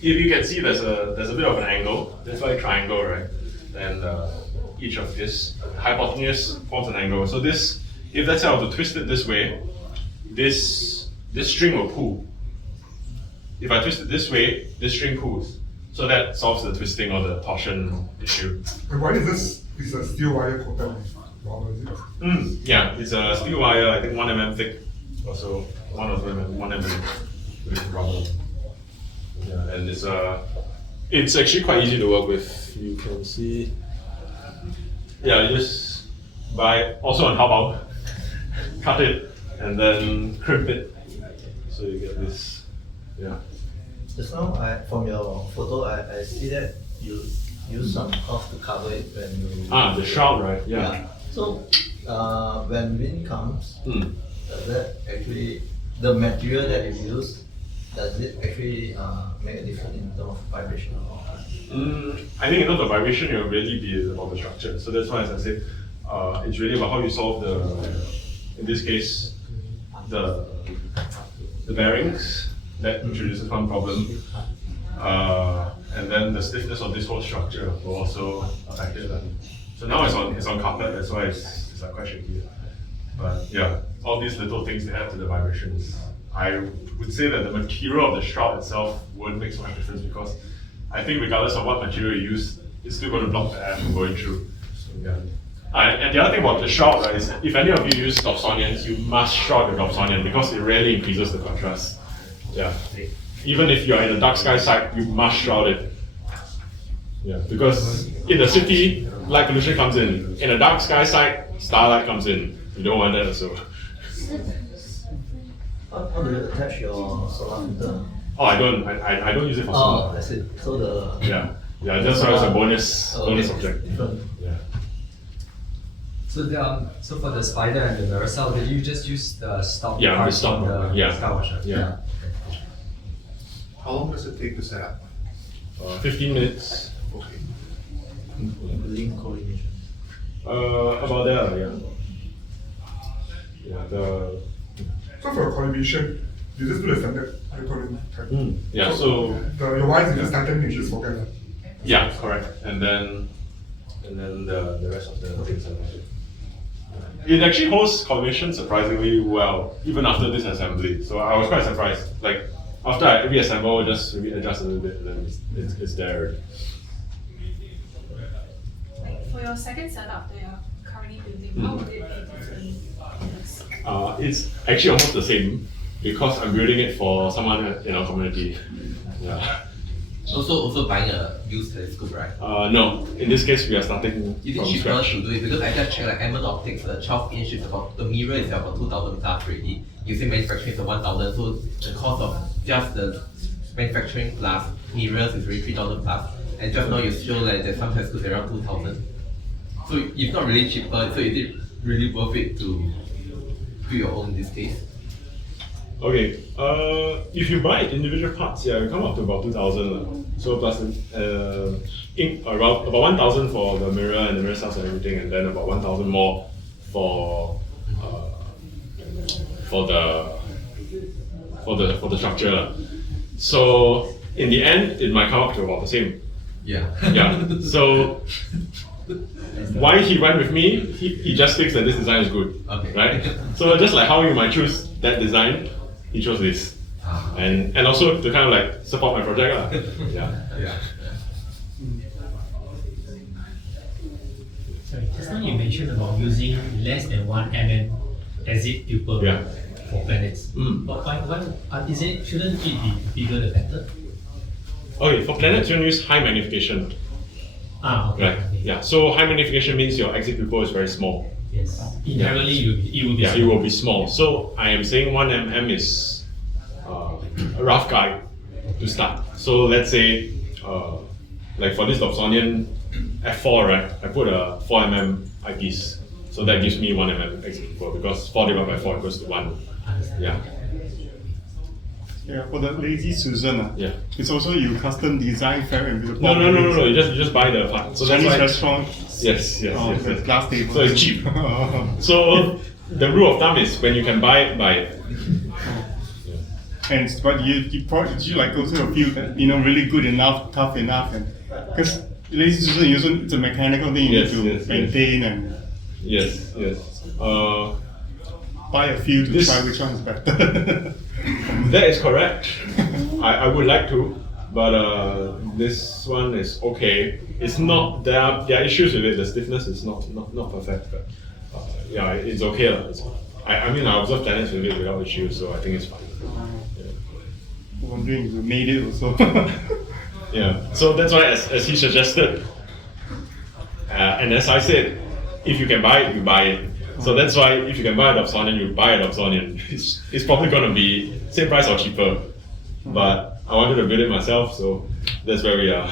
if you can see there's a bit of an angle, that's why triangle, right? And each of this hypotenuse forms an angle. So this, if let's say I were to twist it this way, this string will pull. If I twist it this way, this string pulls. So that solves the twisting or the torsion issue. And why is this? Is a steel wire coated with rubber, is it? Yeah, it's a steel wire, I think 1 mm thick, also 1 or 2 mm, 1 mm with rubber. Yeah, and it's actually quite easy to work with. You can see, yeah, you just buy also on Taobao, cut it and then crimp it, so you get this. Yeah. Just now, from your photo, I see that you use some cloth to cover it when you. The shroud, right? Yeah. So, when wind comes, Mm. does that actually, the material that you use, does it actually make a difference in terms of vibration? I think in terms of vibration, it will really be about the structure. So that's why, as I said, it's really about how you solve in this case, the bearings that introduces one problem, and then the stiffness of this whole structure will also affect it. So now it's on carpet, that's why it's like quite shaky. But yeah, all these little things that add to the vibrations. I would say that the material of the shroud itself won't make so much difference because I think regardless of what material you use, it's still going to block the air from going through. So, yeah. And the other thing about the shroud, right, is if any of you use Dobsonians, you must shroud the Dobsonian because it really increases the contrast. Yeah. Even if you're in a dark sky site, you must shroud it. Yeah, because in the city, light pollution comes in. In a dark sky site, starlight comes in. You don't want that also. How do you attach your solar filter? Oh, I don't use it for solar. Oh, that's it. So the. Yeah, that's why it's a bonus object. Different. Yeah. So for the spider and the Maricel, did you just use the stop Yeah, the part stop from part, the yeah. star washer? Yeah. How long does it take to set up? 15 minutes. Okay. Link coordination. About there, yeah. Yeah, So for coordination, you just do the standard electronic type. yeah, so Your wires is just tighten, you just forget that. yeah, correct. And then the rest of the things are like it. It actually holds coordination surprisingly well, even after this assembly. So I was quite surprised. Like after I reassemble, just readjust a little bit, and then it's there. For your second setup that you're currently building, how would it be different? It's actually almost the same because I'm building it for someone in our community. Yeah. Also buying a used telescope, right? No, in this case we are starting Is it from cheaper scratch. to do it? Because I just checked like Amazon Optics, the 12-inch is about, the mirror is about 2,000 plus already. You say manufacturing is 1,000, so the cost of just the manufacturing plus mirrors is already 3,000 plus. And just now you show that the sometimes could be around 2,000. So if not really cheaper, so is it really worth it to do your own in this case? Okay, if you buy individual parts, yeah, you come up to about 2,000. So plus around about 1,000 for the mirror and the mirror cells and everything, and then about 1,000 more for the structure. So in the end, it might come up to about the same. Yeah. Yeah. So why he went with me? He just thinks that this design is good. Okay. Right. So just like how you might choose that design, he chose this, and also to kind of like support my project, lah. Yeah. Yeah. Sorry, just now you mentioned about using less than 1 mm exit pupil Yeah. for planets. But shouldn't it be bigger the better? Okay, for planets, you want to use high magnification. Okay. Right. Okay. Yeah. So high magnification means your exit pupil is very small. Yes. Inherently, it will be. Yeah, it will be small. So I am saying 1 mm is a rough guide to start. So let's say, like for this Dobsonian f4, right? I put a 4 mm eyepiece. So that gives me 1 mm exit pupil because 4 divided by 4 equals to 1. Yeah. Yeah, for the Lazy Susan, Yeah. it's also you custom design fair and with the No. You just buy the part. So that's Chinese why. restaurant. Yes. The glass table. So it's cheap. So the rule of thumb is when you can buy it, buy it. And but you probably did you like go to a field that really good enough, tough enough, and because Lazy Susan it's a mechanical thing you Yes, need to yes, maintain and Yes. buy a few to try which one is better. That is correct. I would like to, but this one is okay. It's not there are issues with it. The stiffness is not perfect, but yeah, it's okay. I mean I observed planets with it without issues, so I think it's fine. Wondering if we made it also. Yeah. So that's why as he suggested, and as I said, if you can buy it, you buy it. So that's why if you can buy a Dobsonian, you buy a Dobsonian. It's probably going to be same price or cheaper. But I wanted to build it myself, so that's where we are.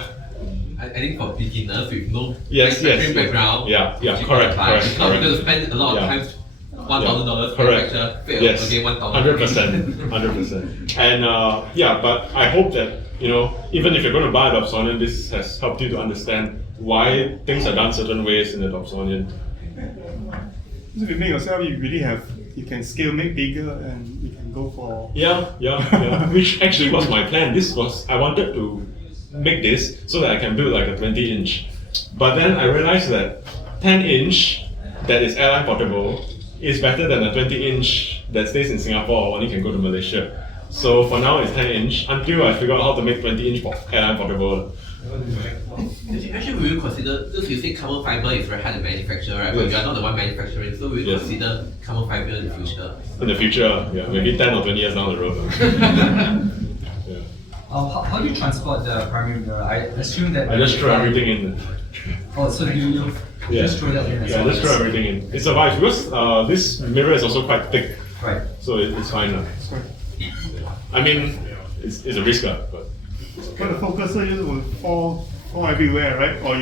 I think for beginners with no Yes, manufacturing background, Yeah, cheaper correct. If not, you're going to spend a lot of times $1,000 for Correct. manufacture, fail Yes. again $1,000. 100%. And but I hope that even if you're going to buy a Dobsonian, this has helped you to understand why things are done certain ways in the Dobsonian. So if you make yourself, you can scale, make bigger, and you can go for. Yeah. Which actually was my plan. I wanted to make this so that I can build like a 20-inch. But then I realized that 10-inch that is airline portable is better than a 20-inch that stays in Singapore or only can go to Malaysia. So for now it's 10-inch until I figure out how to make 20-inch airline portable. Actually, will you consider, because you say carbon fiber is very hard to manufacture, right? But Yes. you are not the one manufacturing, so will you Yes. consider carbon fiber in the future? In the future, yeah, maybe 10 or 20 years down the road. Yeah. How do you transport the primary mirror? I assume that. I just throw everything in. Oh, so you just throw that in as Yeah, well? just throw everything in. It survives because this mirror is also quite thick. Right. So it's fine. I mean, it's a risk, but. But the focuser will fall everywhere, right? Or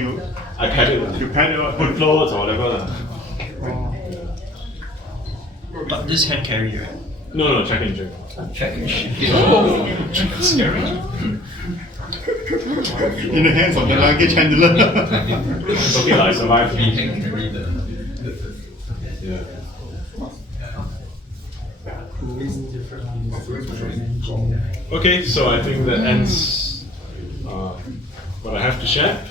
I pad it. you pad it Put clothes or whatever. But this hand carry, right? No, checking. Scary. in the hands of the luggage handler. It's okay, I survived. We can carry the Yeah. Okay, so I think that ends what I have to share.